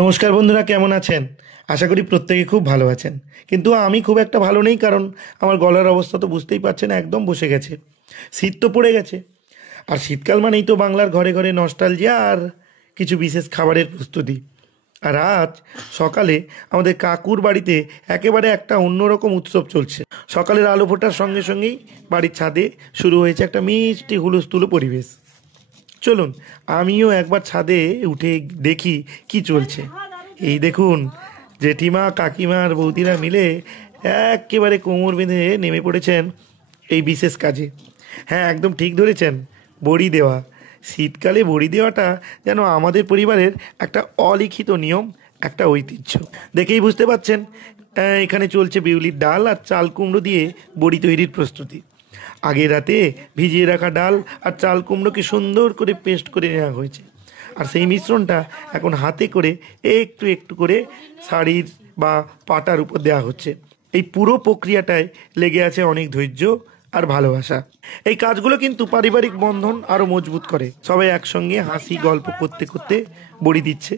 নমস্কার বন্ধুরা, কেমন আছেন? আশা করি প্রত্যেকে খুব ভালো আছেন। কিন্তু আমি খুব একটা ভালো নেই, কারণ আমার গলার অবস্থা তো বুঝতেই পারছেন, একদম বসে গেছে। শীত তো পড়ে গেছে, আর শীতকাল মানেই তো বাংলার ঘরে ঘরে নস্টালজিয়া আর কিছু বিশেষ খাবারের প্রস্তুতি। আর আজ সকালে আমাদের কাকুর বাড়িতে একেবারে একটা অন্যরকম উৎসব চলছে। সকালের আলো ফোটার সঙ্গে সঙ্গেই বাড়ির ছাদে শুরু হয়েছে একটা মিষ্টি হুলস্থুলো পরিবেশ। চলুন আমিও একবার ছাদে উঠে দেখি কি চলছে। এই দেখুন, জেঠিমা কাকিমা আর বৌদিরা মিলে একেবারে কোমর বেঁধে নেমে পড়েছেন এই বিশেষ কাজে। হ্যাঁ, একদম ঠিক ধরেছেন, বড়ি দেওয়া। শীতকালে বড়ি দেওয়াটা যেন আমাদের পরিবারের একটা অলিখিত নিয়ম, একটা ঐতিহ্য। দেখেই বুঝতে পারছেন, এখানে চলছে বিউলির ডাল আর চাল কুমড়ো দিয়ে বড়ি তৈরির প্রস্তুতি। আগের রাতে ভিজিয়ে রাখা ডাল আর চাল কুমড়োকে সুন্দর করে পেস্ট করে নেওয়া হয়েছে, আর সেই মিশ্রণটা এখন হাতে করে একটু একটু করে শাড়ির বা পাটার উপর দেওয়া হচ্ছে। এই পুরো প্রক্রিয়াটায় লেগে আছে অনেক ধৈর্য আর ভালোবাসা। এই কাজগুলো কিন্তু পারিবারিক বন্ধন আরও মজবুত করে। সবাই একসঙ্গে হাসি গল্প করতে করতে বড়ি দিচ্ছে।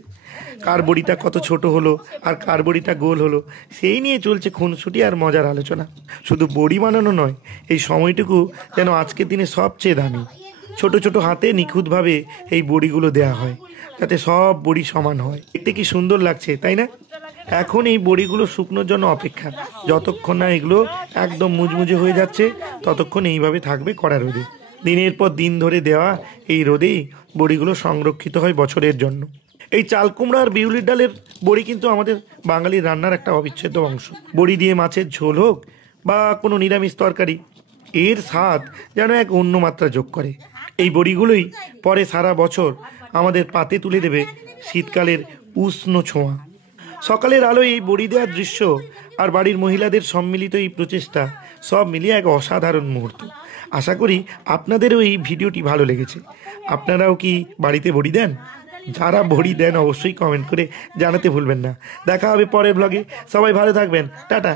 কার বড়িটা কত ছোট হলো আর কার বড়িটা গোল হলো, সেই নিয়ে চলছে খুনসুটি আর মজার আলোচনা। শুধু বড়ি বানানো নয়, এই সময়টুকু যেন আজকের দিনে সবচেয়ে দামি। ছোট ছোট হাতে নিখুঁতভাবে এই বড়িগুলো দেয়া হয়, যাতে সব বড়ি সমান হয়। দেখতে কি সুন্দর লাগছে, তাই না? এখন এই বড়িগুলো শুকনোর জন্য অপেক্ষা। যতক্ষণ না এগুলো একদম মুচমুচে হয়ে যাচ্ছে, ততক্ষণ এইভাবে থাকবে কড়া রোদে। দিনের পর দিন ধরে দেওয়া এই রোদেই বড়িগুলো সংরক্ষিত হয় বছরের জন্য। এই চাল কুমড়া আর বিউলির ডালের বড়ি কিন্তু আমাদের বাঙালির রান্নার একটা অবিচ্ছেদ্য অংশ। বড়ি দিয়ে মাছের ঝোল হোক বা কোনো নিরামিষ তরকারি, এর স্বাদ যেন এক অন্য মাত্রা যোগ করে। এই বড়িগুলোই পরে সারা বছর আমাদের পাতে তুলে দেবে শীতকালের উষ্ণ ছোঁয়া। সকালের আলোয় এই বড়ি দেওয়ার দৃশ্য আর বাড়ির মহিলাদের সম্মিলিত এই প্রচেষ্টা, সব মিলিয়ে এক অসাধারণ মুহূর্ত। আশা করি আপনাদেরও এই ভিডিওটি ভালো লেগেছে। আপনারাও কি বাড়িতে বড়ি দেন? যারা বড়ি দেন অবশ্যই কমেন্ট করে জানাতে ভুলবেন না। দেখা হবে পরের ব্লগে। সবাই ভালো থাকবেন, টাটা।